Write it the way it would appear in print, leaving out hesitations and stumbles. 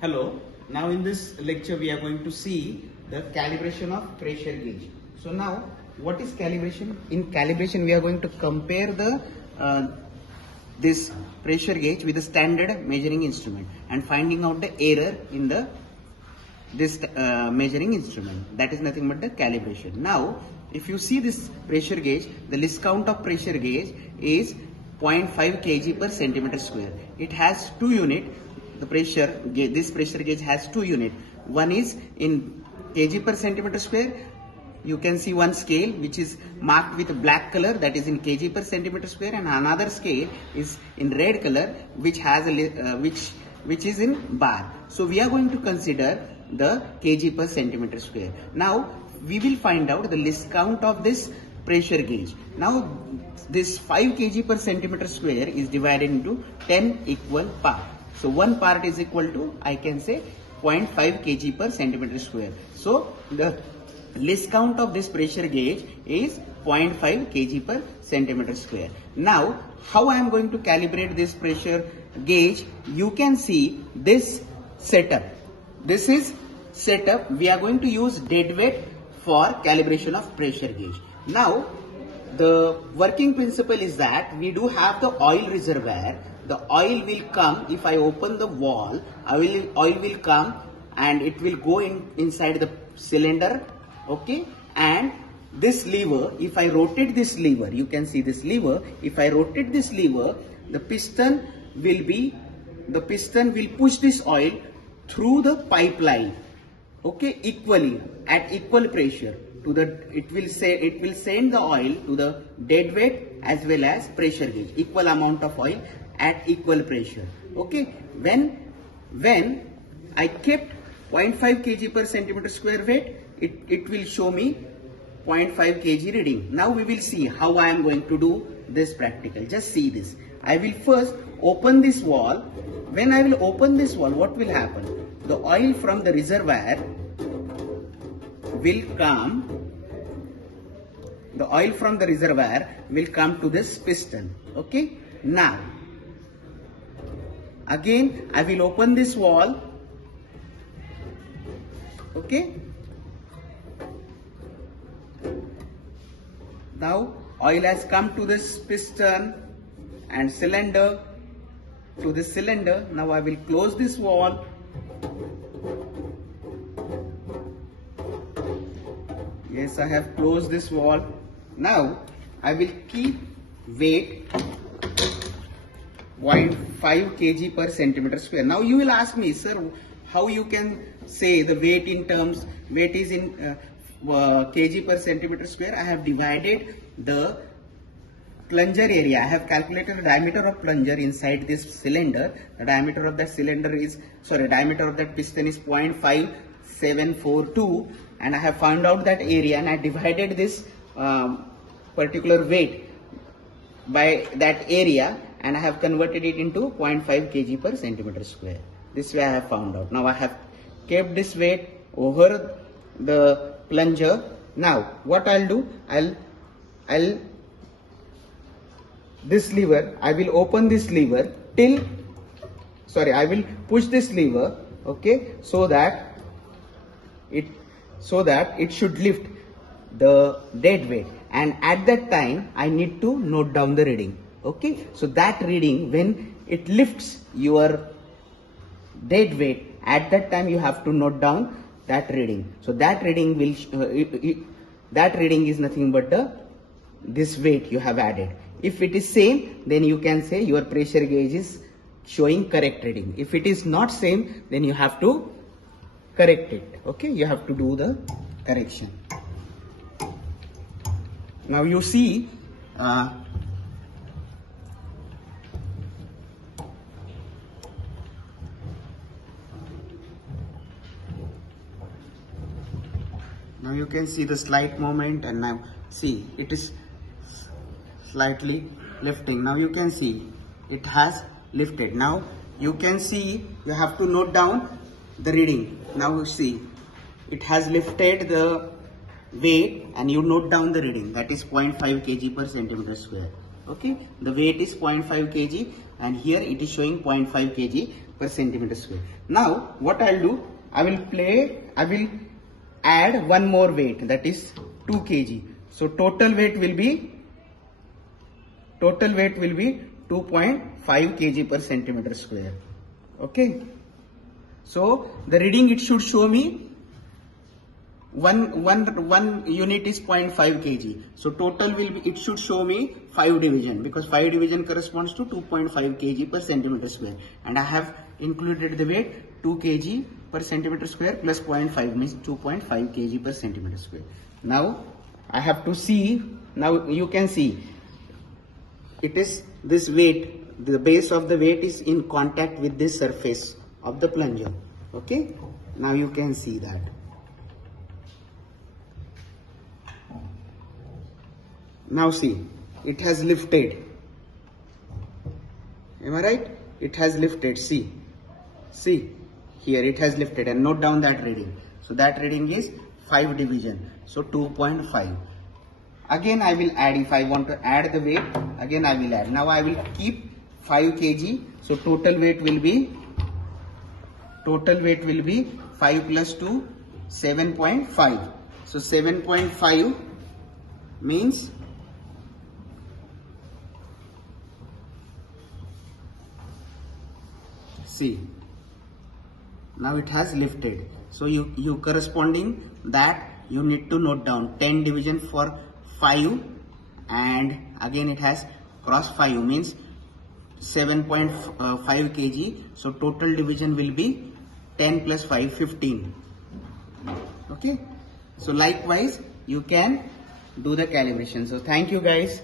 Hello, now in this lecture we are going to see the calibration of pressure gauge. So now what is calibration? In calibration we are going to compare the this pressure gauge with the standard measuring instrument and finding out the error in the measuring instrument. That is nothing but the calibration. Now if you see this pressure gauge, the list count of pressure gauge is 0.5 kg per centimeter square. It has two units. The pressure gauge, this pressure gauge has two units. One is in kg per centimeter square. You can see one scale which is marked with black color, that is in kg per centimeter square, and another scale is in red color which has a which is in bar. So we are going to consider the kg per centimeter square. Now we will find out the list count of this pressure gauge. Now this 5 kg per centimeter square is divided into 10 equal parts. So one part is equal to, I can say, 0.5 kg per centimeter square. So the list count of this pressure gauge is 0.5 kg per centimeter square. Now how I am going to calibrate this pressure gauge? You can see this setup. This is setup. We are going to use dead weight for calibration of pressure gauge. Now the working principle is that we do have the oil reservoir. The oil will come, if I open the wall, oil will come and it will go inside the cylinder, okay? And this lever, if I rotate this lever, you can see this lever, if I rotate this lever, the piston will push this oil through the pipeline, okay, equally, at equal pressure. It will send the oil to the dead weight as well as pressure gauge, equal amount of oil at equal pressure. Okay, when I kept 0.5 kg per centimeter square weight, it will show me 0.5 kg reading. Now we will see how I am going to do this practical. Just see this. I will first open this wall. When I will open this wall, what will happen? The oil from the reservoir will come. The oil from the reservoir will come to this piston. Okay. Now again I will open this wall, okay. Now oil has come to this piston and cylinder, to this cylinder. Now I will close this wall. Yes, I have closed this wall. Now I will keep weight 0.5 kg per centimeter square. Now you will ask me, sir, how you can say the weight is in kg per centimeter square? I have divided the plunger area. I have calculated the diameter of plunger inside this cylinder. The diameter of that diameter of that piston is 0.5742, and I have found out that area, and I divided this particular weight by that area, and I have converted it into 0.5 kg per centimeter square. This way I have found out. Now I have kept this weight over the plunger. Now what I'll do, this lever, I will open this lever I will push this lever, okay, so that it should lift the dead weight, and at that time I need to note down the reading. Okay, so that reading, when it lifts your dead weight, at that time you have to note down that reading. So that reading will that reading is nothing but this weight you have added. If it is same, then you can say your pressure gauge is showing correct reading. If it is not same, then you have to correct it. Okay, you have to do the correction. Now you see now you can see the slight movement, and now see it is slightly lifting. Now you can see it has lifted. Now you can see you have to note down the reading. Now you see it has lifted the weight, and you note down the reading, that is 0.5 kg per centimeter square. Okay, the weight is 0.5 kg and here it is showing 0.5 kg. per centimeter square. Now what I'll do, I will add one more weight, that is 2 kg. So total weight will be 2.5 kg per centimeter square. Okay. So the reading, it should show me one unit is 0.5 kg. So total will be, it should show me 5 division, because 5 division corresponds to 2.5 kg per centimeter square. And I have included the weight 2 kg per centimeter square plus 0.5 means 2.5 kg per centimeter square. Now I have to see, now you can see it is this weight, the base of the weight is in contact with this surface of the plunger. Okay, now you can see that. Now see, it has lifted. Am I right? It has lifted. See here it has lifted, and note down that reading. So that reading is 5 division. So 2.5. Again I will add, if I want to add the weight, again I will add. Now I will keep 5 kg. So total weight will be 5 plus 2, 7.5. So 7.5 means see, now it has lifted. So you corresponding that you need to note down 10 division for 5, and again it has crossed 5 means 7.5 kg. So total division will be 10 plus 5, 15. Okay. So likewise you can do the calibration. So thank you guys.